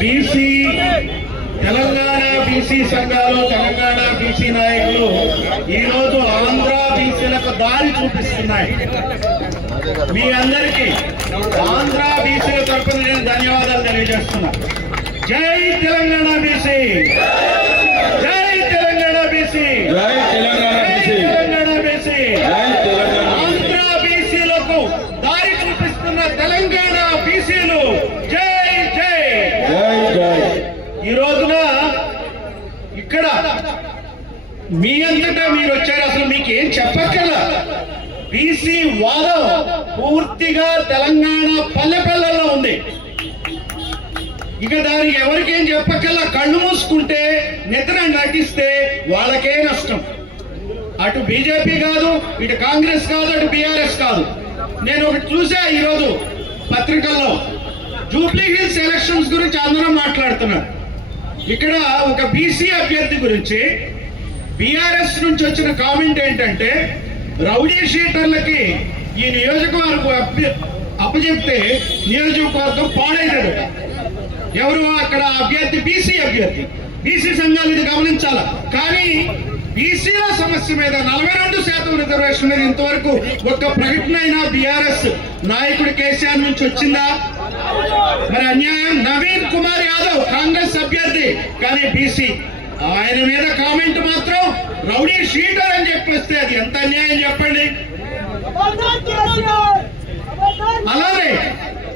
BC Telangana BC సంఘాలు, Telangana BC నాయకులు ఈరోజు ఆంధ్ర బీసీలకు దారి చూపిస్తున్నాయి. మీ అందరికీ ఆంధ్ర బీసీల తరఫున నేను ధన్యవాదాలు తెలియజేస్తున్నా. జై తెలంగాణ బీసీ, జై తెలంగాణ బీసీ, జై తెలంగాణ బీసీ, తెలంగాణ బీసీ. ఆంధ్ర బీసీలకు దారి చూపిస్తున్న తెలంగాణ బీసీలు జై జై జై జై. ఈ రోజున ఇక్కడ మీ అంతటా మీరు వచ్చారు, అసలు మీకు ఏం చెప్పక్కర్లా. బీసీ వాదం పూర్తిగా తెలంగాణ పల్లెపల్లెల్లో ఉంది. ఇక దానికి ఎవరికేం చెప్పక్కర్లా. కళ్ళు మూసుకుంటే నిద్ర నటిస్తే వాళ్ళకే నష్టం. అటు బీజేపీ కాదు, ఇటు కాంగ్రెస్ కాదు, అటు బీఆర్ఎస్ కాదు. నేను ఒకటి చూసా ఈరోజు పత్రికల్లో, జూబ్లీ హిల్స్ ఎలక్షన్స్ గురించి అందరం మాట్లాడుతున్నారు. ఇక్కడ ఒక బీసీ అభ్యర్థి గురించి బీఆర్ఎస్ నుంచి వచ్చిన కామెంట్ ఏంటంటే, రౌడీ షీటర్లకి ఈ నియోజకవర్గం అప్పచెప్తే నియోజకవర్గం పాడైనది. ఎవరు అక్కడ అభ్యర్థి? బీసీ అభ్యర్థి. బీసీ సంఘాలు ఇది గమనించాల. కానీ బీసీల సమస్య మీద 42% రిజర్వేషన్ మీద ఇంతవరకు ఒక్క ప్రకటన అయినా బీఆర్ఎస్ నాయకుడు కేసీఆర్ నుంచి వచ్చిందా? మరి అన్యాయం. నవీన్ కుమార్ యాదవ్ కాంగ్రెస్ అభ్యర్థి, కానీ బీసీ. ఆయన మీద కామెంట్ మాత్రం రౌడీ షీటర్ అని చెప్పేస్తే అది ఎంత అన్యాయం చెప్పండి.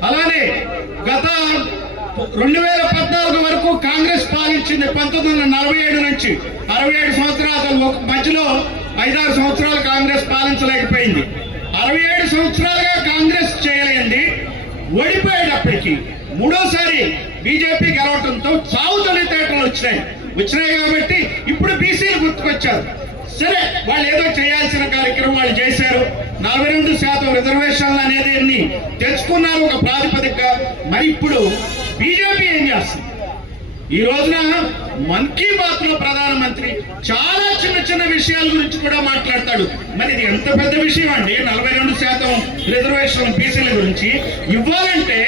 అలానే గత 2014 వరకు కాంగ్రెస్ పాలించింది. 1947 నుంచి 67 సంవత్సరాలు, మధ్యలో 5-6 సంవత్సరాలు కాంగ్రెస్ పాలించలేకపోయింది. 67 సంవత్సరాలుగా కాంగ్రెస్ చేయలేండి. ఓడిపోయేటప్పటికి మూడోసారి బీజేపీ గెలవటంతో చావు తొలితేటలు వచ్చినాయి కాబట్టి ఇప్పుడు బీసీలు గుర్తుకొచ్చారు. సరే, వాళ్ళు ఏదో చేయాల్సిన కార్యక్రమం వాళ్ళు చేశారు. 42% రిజర్వేషన్లు అనేది తెచ్చుకున్నారు ఒక ప్రాతిపదిక. మరి ఇప్పుడు బీజేపీ ఏం చేస్తుంది? ఈ రోజున మన్ కీ బాత్ లో ప్రధానమంత్రి చాలా చిన్న విషయాల గురించి కూడా మాట్లాడతాడు. మరి ఇది ఎంత పెద్ద విషయం అండి. 42% రిజర్వేషన్ బీసీల గురించి ఇవ్వాలంటే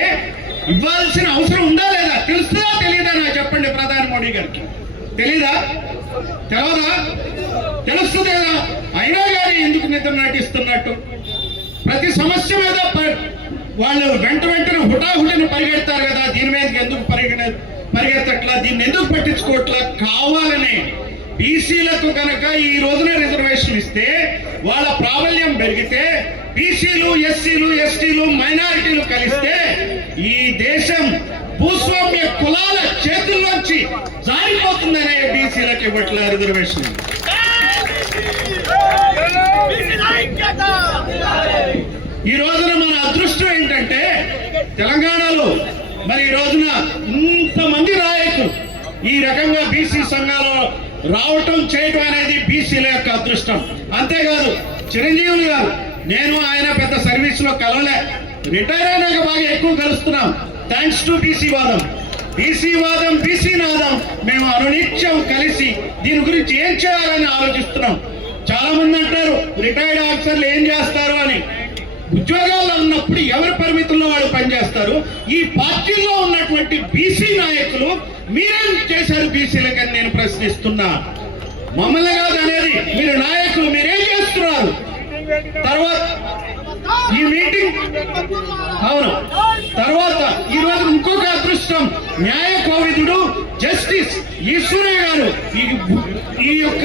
ఇవ్వాల్సిన అవసరం ఉందా లేదా? తెలుస్తుందా తెలియదా? నాకు చెప్పండి. ప్రధాని మోడీ గారికి తెలీదా? తెలవదా? తెలుస్తుంది కదా. అయినా కానీ ఎందుకు నిద్ర నటిస్తున్నట్టు? ప్రతి సమస్య మీద వాళ్ళు వెంటనే హుటాహుటిని పరిగెడతారు కదా. దీని మీద ఎందుకు పరిగెత్తట్లా? దీన్ని ఎందుకు పట్టించుకోవట్లా? కావాలనే బీసీలకు కనుక ఈ రోజున రిజర్వేషన్ ఇస్తే, వాళ్ళ ప్రాబల్యం పెరిగితే, బీసీలు, ఎస్సీలు, ఎస్టీలు, మైనారిటీలు కలిస్తే ఈ దేశం భూస్వామ్య కులాల చేతుల్లోంచి జారిపోతుందనే బీసీలకు ఇవ్వట్ల రిజర్వేషన్. ఈ రోజున మన అదృష్టం ఏంటంటే తెలంగాణలో మరి ఈ రోజున ఇంతమంది నాయకులు ఈ రకంగా బీసీ సంఘాలు రావటం, చేయటం అనేది బీసీల యొక్క అదృష్టం. అంతేకాదు చిరంజీవి గారు, నేను ఆయన పెద్ద సర్వీస్ లో కలవలే, రిటైర్ అయినాక బాగా ఎక్కువ కలుస్తున్నాం. థ్యాంక్స్ టు బీసీ వాదం, బీసీ నాదం. మేము అనునిత్యం కలిసి దీని గురించి ఏం చేయాలని ఆలోచిస్తున్నాం. చాలా మంది అంటారు రిటైర్డ్ ఆఫీసర్లు ఏం చేస్తారు అని. ఉద్యోగాల్లో ఉన్నప్పుడు ఎవరి పరిమితుల్లో వాళ్ళు పనిచేస్తారు. ఈ పార్టీలో ఉన్నటువంటి బీసీ నాయకులు మీరేం చేశారు బీసీలకని నేను ప్రశ్నిస్తున్నా. మమ్మల్ని కాదు అనేది, మీరు నాయకులు మీరేం చేస్తున్నారు? తర్వాత ఈ మీటింగ్ అవును తర్వాత ఈ రోజు ఇంకొక అదృష్టం, న్యాయ కోవిదుడు జస్టిస్ ఈశ్వరయ్య గారు ఈ యొక్క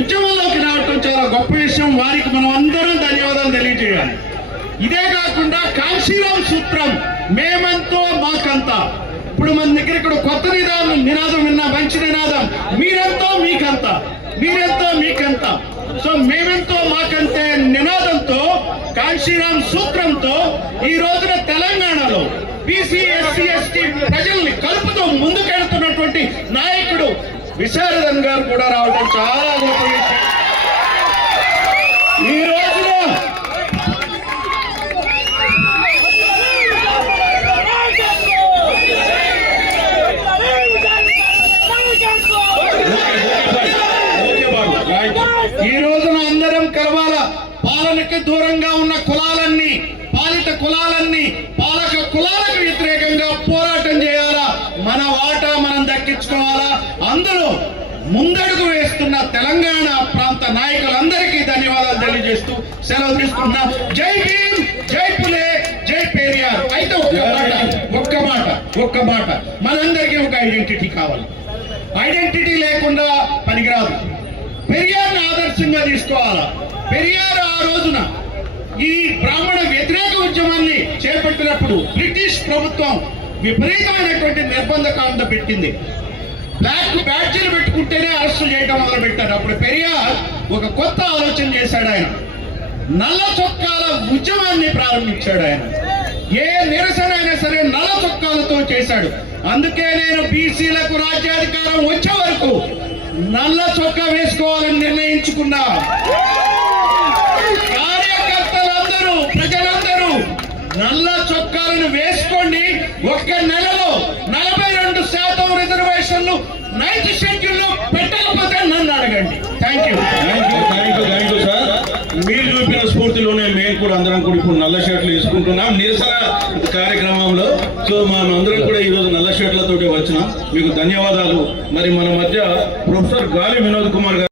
ఉద్యమంలోకి రావటం చాలా గొప్ప విషయం. వారికి మనం అందరం ధన్యవాదాలు తెలియజేయాలి. ఇదే కాకుండా కాంశీరాం సూత్రం, మేమంతో మాకంతా. ఇప్పుడు మన దగ్గర ఇక్కడ కొత్త నినాదం విన్నా, మంచి నినాదం, మీరెంతో మీకంతా, మీరెంతో మీకంతా. సో మేమెంతో మాకంతే నినాదంతో, కాంశీరాం సూత్రంతో ఈ రోజున తెలంగాణలో బీసీ, ఎస్సీ, ఎస్టీ ప్రజల్ని కలుపుతూ ముందుకెళ్తున్నటువంటి నాయకుడు విశారదన్ గారు కూడా రావడం చాలా గొప్ప విషయం. ఈ రోజున అందరం కలవాల. పాలనకి దూరంగా ఉన్న కులాలన్నీ, పాలిత కులాలన్నీ పాలక కులాలకు వ్యతిరేకంగా పోరాడాలి. దక్కించుకోవాలా. అందులో ముందడుగు వేస్తున్న తెలంగాణ ప్రాంత నాయకులందరికీ ధన్యవాదాలు తెలియజేస్తూ సెలవు తీసుకున్నా. జై భీమ్, జై పులే, జై పెరియార్. అయితే ఒక్క మాట మనందరికీ ఒక ఐడెంటిటీ కావాలి. ఐడెంటిటీ లేకుండా పనికిరాదు. పెరియార్ని ఆదర్శంగా తీసుకోవాలా. పెరియార్ ఆ రోజున ఈ బ్రాహ్మణ వ్యతిరేక ఉద్యమాన్ని చేపట్టినప్పుడు బ్రిటిష్ ప్రభుత్వం విపరీతమైనటువంటి నిర్బంధకాండ పెట్టింది. బ్లాక్ బ్యాడ్జీలు పెట్టుకుంటేనే అరెస్టులు చేయడం మొదలు పెట్టారు. అప్పుడు పెరియార్ ఒక కొత్త ఆలోచన చేశాడు. ఆయన నల్ల చొక్కాల ఉద్యమాన్ని ప్రారంభించాడు. ఆయన ఏ నిరసన అయినా సరే నల్ల చొక్కాలతో చేశాడు. అందుకే నేను బీసీలకు రాజ్యాధికారం వచ్చే వరకు నల్ల చొక్కా వేసుకోవాలని నిర్ణయించుకున్నా. కార్యకర్తలందరూ, ప్రజలందరూ నల్ల చొక్కాలను వేసుకోండి. ఒక్క నెలలో 42% రిజర్వేషన్లు 9th షెడ్యూల్లో పెట్టకపోతే నన్ను అడగండి. Thank you sir. మీరు చూపిన స్ఫూర్తిలోనే మేము కూడా అందరం కూడా ఇప్పుడు నల్ల షర్ట్లు వేసుకుంటున్నాం నిరసన కార్యక్రమంలో. సో మనం అందరం కూడా ఈ రోజు నల్ల షర్ట్లతోటి వచ్చినాం. మీకు ధన్యవాదాలు. మరి మన మధ్య ప్రొఫెసర్ గాలి వినోద్ కుమార్ గారు